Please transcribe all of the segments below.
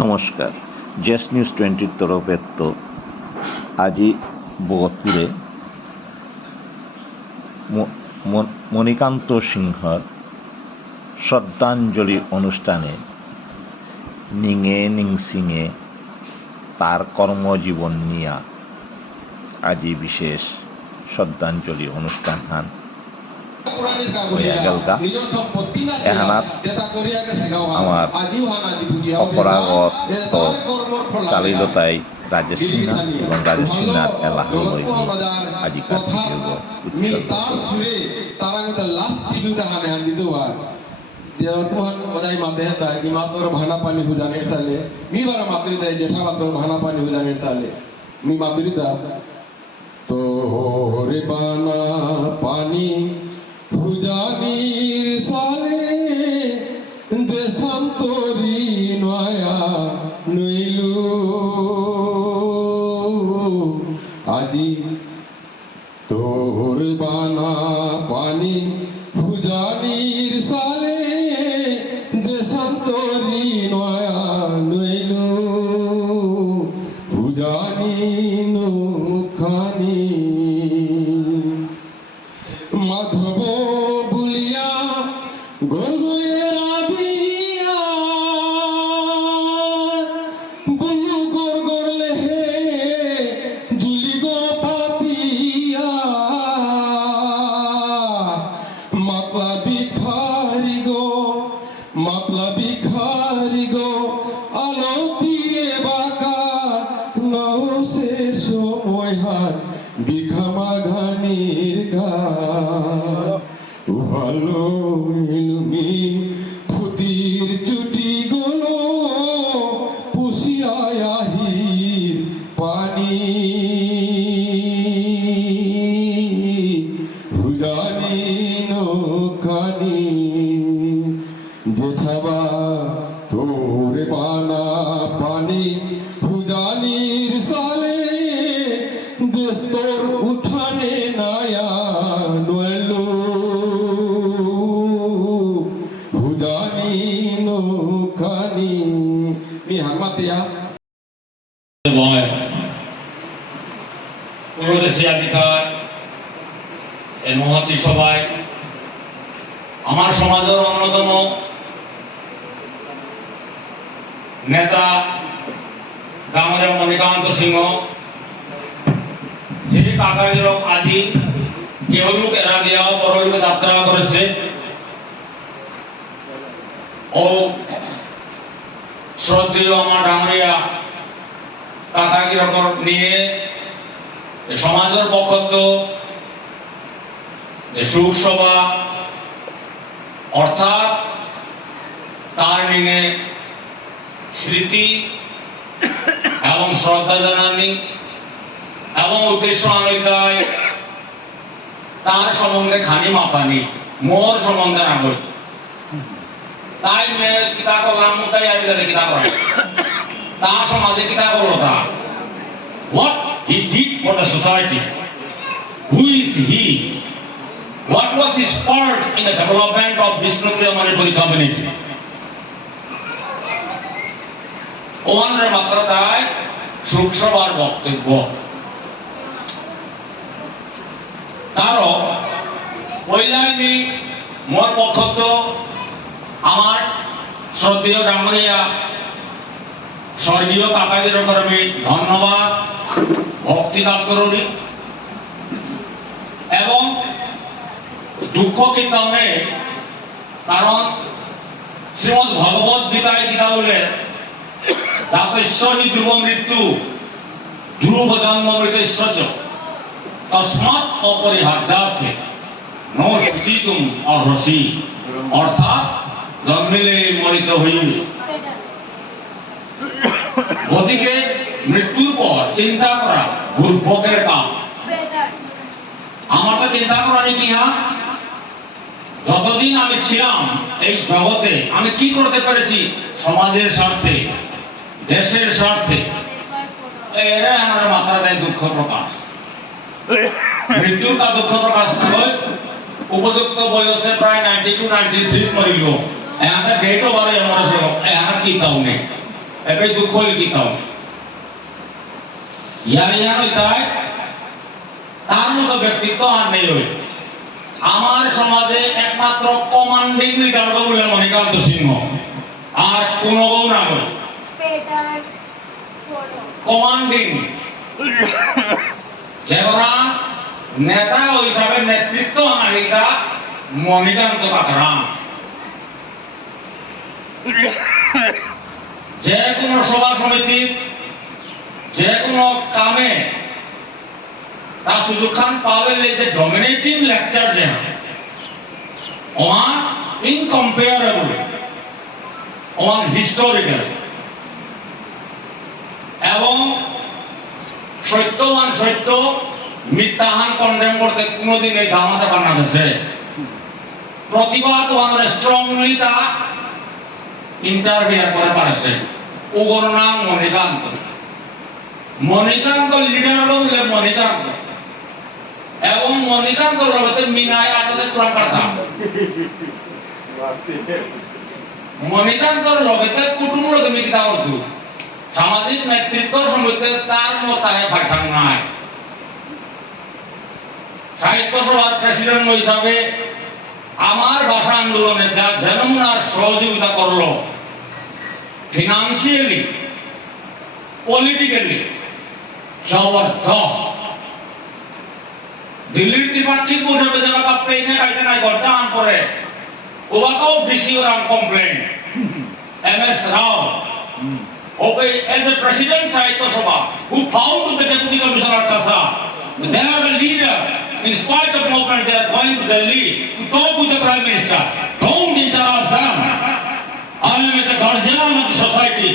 নমস্কার। JS news 20 তরফের তো আজি বগতপুরে মণিকান্ত সিংহর শ্রদ্ধাঞ্জলি অনুষ্ঠানে নিঙে নিংসিঙে তার কর্মজীবন নিয়া আজি বিশেষ শ্রদ্ধাঞ্জলি অনুষ্ঠান হান এহানাত আমার অপরাগত চালিলতাই রাজেশ সিনহা এবং রাজেশ সিনহার এলাহার লই আজিকার तुहान मजाई माते हैं कि मातोर भाना पानी हो जाने साले मी बारा मातरी दा जेठा मातोर भाना पानी हो जाने साले मी मातरी दा तो रे बाना पानी हो जानीर साले देशांतरी नया नइलु आजी तोर बाना पानी हो जानीर साले দেশান্তরি নয়া নইলো উজানি নৌখানি মাধব বুলিয়া গরগয়ের আদিয়া বহু গরগর লেহে দুলি গো পাতিয়া মাতলা ভিখারি গো আলো দিয়ে বাঁকা নাও সে সময় হাত বিখামা ঘানির ভালো ইলুমি খুতির চুটি গলো পুষিয়ায় আহির পানি হুজানি নৌখানি যেঠাবা তোর বানা পানি হুজানির সালে দেশ তোর উঠানে নায়া নয়লো হুজানি নৌখানি মি হামাতিয়া বয় পুরোদেশী আজিকার এই মহতী সভায় আমার সমাজের অন্যতম নেতা ডাঙরে মণিকান্ত সিংহ সেই কাকাজির আজি ইহলোক এরা দিয়া পরলোকে যাত্রা করেছে ও শ্রদ্ধেয় আমার ডাঙরিয়া কাকাজির নিয়ে সমাজের পক্ষত সুখ সভা অর্থাৎ তার নিয়ে স্মৃতি এবং শ্রদ্ধা জানানি এবং উদ্দেশ্য আনিতায় তার সম্বন্ধে খানি মাপানি মোর সম্বন্ধে নাগরিক তাই মেয়ে কিতা করলাম তাই আজ যাতে কিতা করে তার সমাজে কিতা করলো তা what he did for the society, who is he, what was his part in the development of Vishnupriya Manipuri community. ওয়ানের মাত্রায় সুখসভার বক্তব্য তারও পয়লাইনি মোর পক্ষত আমার শ্রদ্ধেয় ডাঙরিয়া স্বর্গীয় কাকাদের উপর আমি ধন্যবাদ ভক্তিলাভ করি এবং দুঃখ কিতাবে কারণ শ্রীমদ ভগবত গীতায় গীতা বলে জাতস্যহি ধ্রুব মৃত্যু ধ্রুব জন্ম মৃতেশ্বচ তস্মাৎ অপরিহার্যার্থে ন শুচিতুম অর্হসি অর্থাৎ জন্মিলে মরিতে হইবে গতিকে মৃত্যুর পর চিন্তা করা দুর্ভোগের কাম আমার তো চিন্তা করা নেই কি যতদিন আমি ছিলাম এই জগতে আমি কি করতে পেরেছি সমাজের স্বার্থে দেশের স্বার্থে এরা আমার মাত্রা দেয় দুঃখ প্রকাশ মৃত্যুর কা দুঃখ প্রকাশ নয় উপযুক্ত বয়সে প্রায় 92-93 মরিল এখানে ডেটও বারে আমার এখানে কি তাও নেই এবে দুঃখ লিখিত ইয়ার হইতায় তার মতো ব্যক্তিত্ব আর নেই হই আমার সমাজে একমাত্র কমান্ডিং লিডার বলে মণিকান্ত সিংহ আর কোনো না বলে কমান্ডিং যেগরা নেতা হিসাবে নেতৃত্ব আনাহিকা মণিকান্ত কাকরাম যে কোনো সভা সমিতি যে কোনো কামে তা সুযোগ খান পাওয়েল এই যে ডমিনেটিং লেকচার যে ওয়ান ইনকম্পেয়ারেবল ওয়ান হিস্টোরিক্যাল এবং সত্যবান সত্য মিথ্যাহান কন্ডেম করতে কোনোদিন এই ধামাচা বানাতেছে প্রতিবাদ ওয়ানের স্ট্রংলি তা ইন্টারভিয়ার করে পারেছে ওগর নাম মণিকান্ত মণিকান্ত লিডার বললে মণিকান্ত এবং মণিকান্ত লগতে মিনায় আজাদের প্রাণ কাটা মণিকান্তর লগতে কুটুম লগে মিকিতা করতো সামাজিক নেতৃত্বর সমিতি তার মতায় পাঠান নাই সাহিত্য সভার প্রেসিডেন্ট হিসাবে আমার ভাষা আন্দোলনে যা জনমনার সহযোগিতা করলো ফিনান্সিয়ালি পলিটিক্যালি জবরদস্ত দিল্লির ত্রিপাক্ষিক বৈঠকে যারা প্লেনে খাইতে নাই ঘন্টা আন পরে ওবাকেও ডিসি ওরাম complain MS Rao as a president Sahitya Sabha who found to the deputy commissioner Kasa they are the leader in spite of movement they are going to Delhi to talk with the prime minister don't interrupt them I am the guardian of the society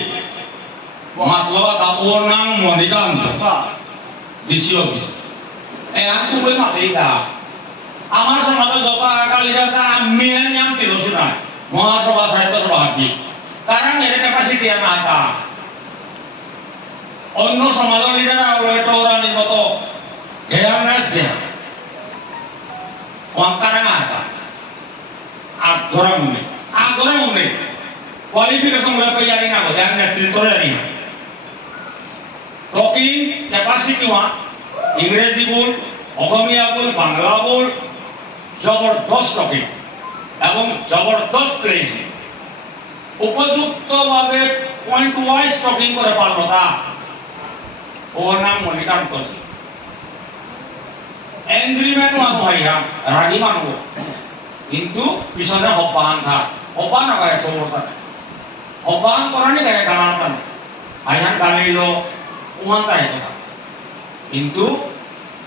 matlaba ta or naam Monikant DC office এখন তুমি মাতেই দা আমার সমাজে যত আগাল leader তার আমি নাম দিল শোনা মহাসভা সাহিত্য সভা কি কারণ এর ক্যাপাসিটি না তা অন্য সমাজের লিডার আলো ওরানির মতো ফেয়ারনেস যে অঙ্কারে না তা আগ্রহ মনে কোয়ালিফিকেশন গুলো পেয়ে জানি না বলে আমি নেতৃত্ব জানি না টকিং ক্যাপাসিটি ওয়ান ইংরেজি বল অসমীয়া বল বাংলা বল জবরদস্ত টকিং এবং জবরদস্ত প্লেসিং উপযুক্তভাবে পয়েন্ট ওয়াইজ টকিং করে পারলো তা ওর নাম মণিকান্ত সিং এংরি ম্যান মানুষ ভাইয়া রাগী মানুষ কিন্তু পিছনে হব্বাহান থাক হব্বান না গায়ে সবরতা হব্বাহান করানি গায়ে গানার টানে ভাইহান গালিল উমান তাই কথা কিন্তু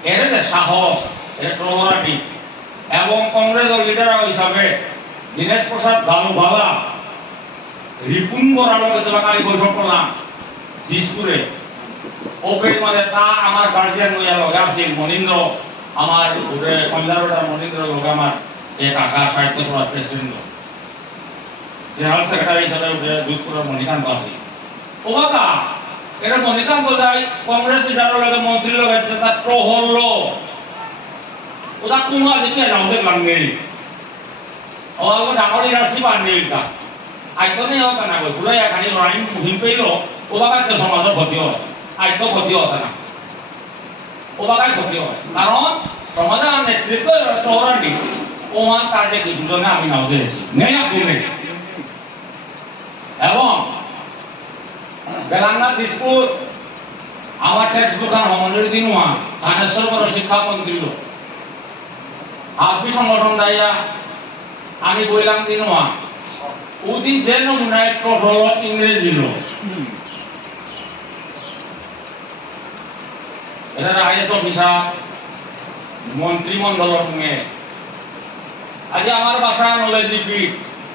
এর যে সাহস এর প্রবরাটি এবং কংগ্রেসের লিডার হিসাবে দীনেশ প্রসাদ গালুবালা রিপুন বরার লগে তোলা কালি বৈঠক করলাম দিসপুরে ওপের মাঝে তা আমার গার্জিয়ান লইয়া লগে আছিল মনীন্দ্র আমার কনজারভেটর মনীন্দ্র লগে আমার এক আকাশ সাহিত্য সভার প্রেসিডেন্ট জেনারেল সেক্রেটারি হিসাবে দুধপুরের মণিকান্ত আছিল ও বাবা এটা মণিকান্ত যায় কংগ্রেস লিডারের লগে মন্ত্রী লগে তার টহল ওটা কোনো আজি কি নাও দেখলাম নেই ও ডাঙর লিডারশিপ আননি এটা আইতনে হোক না গো ঘুরে এখানে লড়াই মুহিম পেইল ও বাবা একটা সমাজের ক্ষতি হয় আইতো ক্ষতি হতে না ও বাবাই ক্ষতি হয় কারণ সমাজে আর নেতৃত্ব টহরানি ও মান তার দেখি দুজনে আমি নাও দিয়েছি নেই আপনি এবং বেলাঙ্গা দিসপুর আমার ট্যাক্স দোকান হমনের দিন থানেশ্বর বড় শিক্ষামন্ত্রী আপনি সংগঠন দাইয়া আমি বললাম দিন ওদিন যে নমুনায় টহল ইংরেজি লোক এটা আইএস অফিসার মন্ত্রিমণ্ডলের সঙ্গে আজ আমার বাসায় ওএজিপি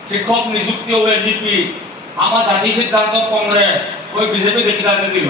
শিক্ষক নিযুক্তি ওএজিপি আমার জাতীয় সিদ্ধান্ত কংগ্রেস ওই বিজেপি দেখিতে দিল